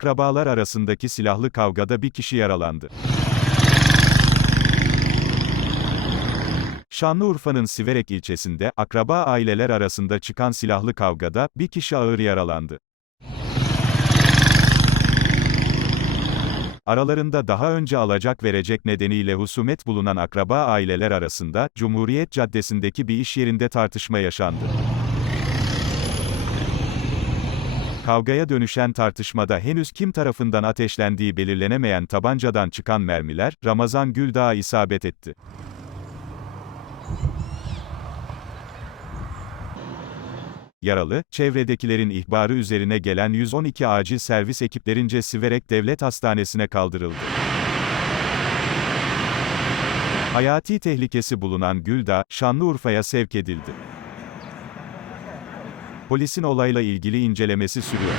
Akrabalar arasındaki silahlı kavgada bir kişi yaralandı. Şanlıurfa'nın Siverek ilçesinde, akraba aileler arasında çıkan silahlı kavgada, bir kişi ağır yaralandı. Aralarında daha önce alacak verecek nedeniyle husumet bulunan akraba aileler arasında, Cumhuriyet Caddesi'ndeki bir iş yerinde tartışma yaşandı. Kavgaya dönüşen tartışmada henüz kim tarafından ateşlendiği belirlenemeyen tabancadan çıkan mermiler, Ramazan Güldağ'a isabet etti. Yaralı, çevredekilerin ihbarı üzerine gelen 112 acil servis ekiplerince Siverek Devlet Hastanesi'ne kaldırıldı. Hayati tehlikesi bulunan Güldağ, Şanlıurfa'ya sevk edildi. Polisin olayla ilgili incelemesi sürüyor.